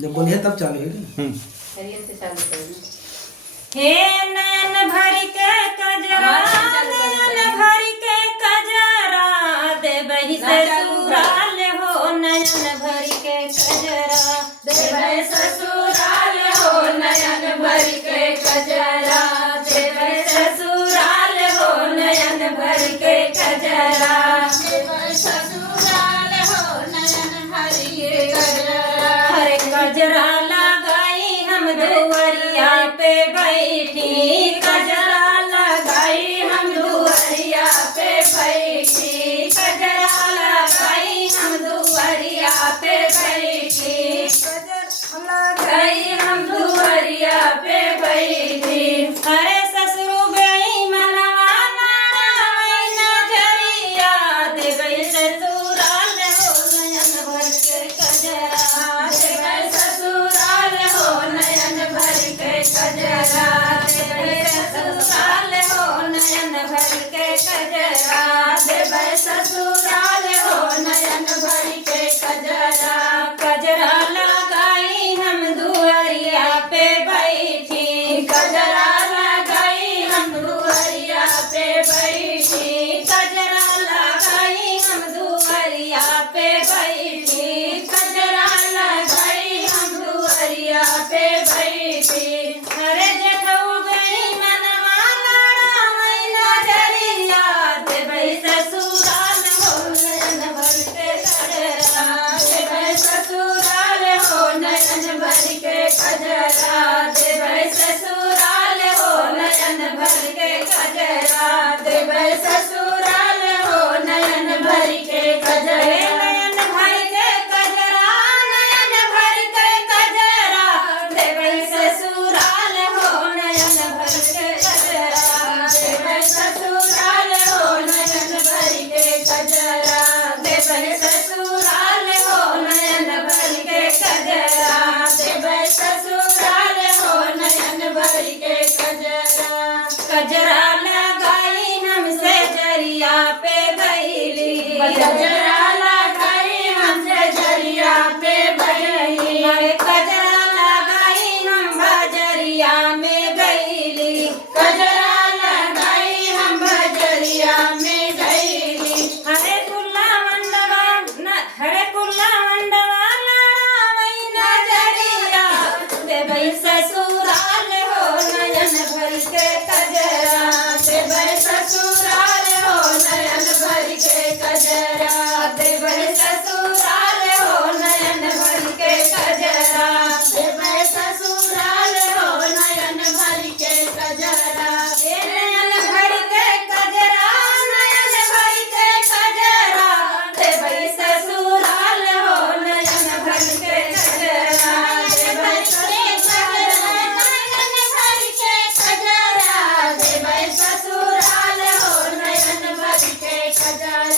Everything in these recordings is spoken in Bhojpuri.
जब बोलिए तब चालू है ना। करिए से चालू करें। हे नयन भर के कजरा, नयन भर के कजरा, देबहि ससुराल हो नयन भर के कजरा, देवै ससुराल हो नयन भर के कजरा, देवै ससुराल हो नयन भर के कजरा, देवै ससुराल हो नयन भर के कजरा। हरे कजरा लगाई हम दुआरिया पे बैठी, कजरा लगाई हम दुआरिया पे बैठी, कजरा लगाई हम दुआरिया पे बैठी, लगाई हम दुआरिया पे बैठी। अरे ससुरु गई मनवा नारायण नजरिया, देबहि ससुराल हो नयन भर के कजरा, देवै ससुराल हो नयन भर के कजरा, देवै ससुराल हो नयन भर के कजरा, देवै ससुराल हो नयन भर के कजरा। कजरा लगाई हम दुआरिया पे बैठी, कजरा लगाई हम दुआरिया पे बैठी, कजरा लगाई हम दुआरिया पे बैठी, कजरा लगाई हम दुआरिया पे बैठी। अरे जठऊ गई मनवा नारायण नजरिया, देबहि ससुराल हो नयन भर के कजरा, देवै ससुराल हो नयन भर के कजरा, देवै ससुराल हो नयन भर के कजरा, देवै ससुराल हो नयन भर के कजरा। नयन भर के कजरा, नयन भर के कजरा, देबहि ससुराल हो नयन भर के कजरा, देवै ससुराल हो नयन भर के कजरा, देवै ससुराल हो नयन भर के कजरा, देवै ससुराल हो नयन भर के कजरा। कजरा लगाई हमसे जरिया पे गईली, कजरा लगाई हमसे जरिया पे बहली, अरे कजरा लगाई हम बजरिया में गईली, कजरा लगाई हम बजरिया में गईली। हरे कुल्ला मंडवा हरे कुल्ला मंडवा लड़ावई नजरिया, देबहि ससुराल हो नयन भर के कजरा, देवै ससुराल हो नयन भर के कजरा, देवै ससुराल हो नयन भर के कजरा, देवै ससुराल हो नयन भर के कजरा। हे नयन भर के कजरा, नयन भर के कजरा, देबहि ससुराल हो नयन भर के कजरा, देवै ससुराल नयन भर के कजरा, देवै ससुराल हो नयन भर के कजरा,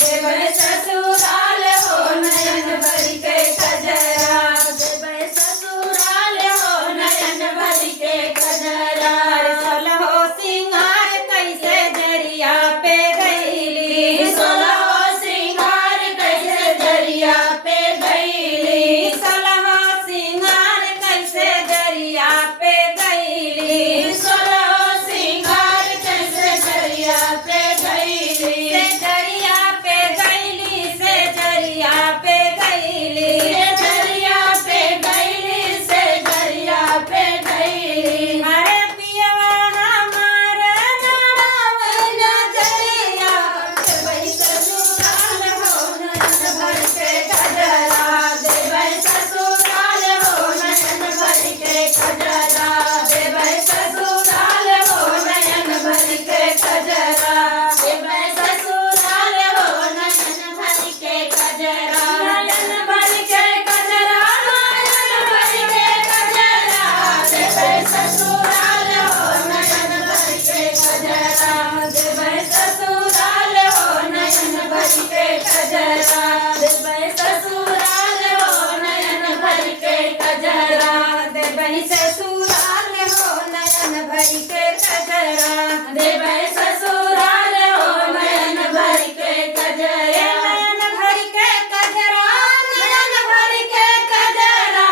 देवै ससुराल हो नयन भर के कजरा, देवै ससुराल हो नयन भर के कजरा। सोलहो सिंगार कैसे जरिया पे गईली, सोलहो सिंगार कैसे जरिया पे गईली, सोलहो सिंगार कैसे जरिया पे गईली, सोलहो सिंगार कैसे जरिया पे गईली, से जरिया पे गईली, से जरिया पे गईली, से जरिया पे गईली, से जरिया पे गईली। अरे पियवा हमारे नारायण नजरिया, देबहि ससुराल हो नयन भर के कजरा, देवै ससुराल हो नयन भर के कजरा, देवै ससुराल हो नयन भर के कजरा, देवै ससुराल हो नयन भर के कजरा। नयन भर के कजरा, नयन भर के कजरा, देवै ससुराल हो नयन भर के कजरा, देवै ससुराल हो नयन भर के कजरा, देवै ससुराल हो नयन भर के कजरा, देबहि ससुराल हो नयन भर के कजरा, देवै ससुराल हो नयन भर के कजरा। नयन भर के कजरा, नयन भर के कजरा,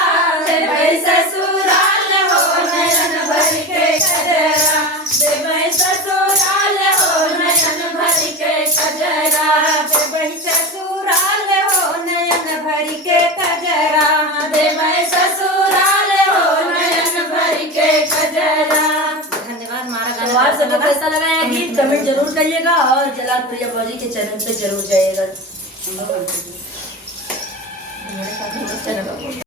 सबको कैसा लगा है गीत कमेंट जरूर करिएगा और जलाल प्रिया बाजी के चैनल पे जरूर जाइएगा।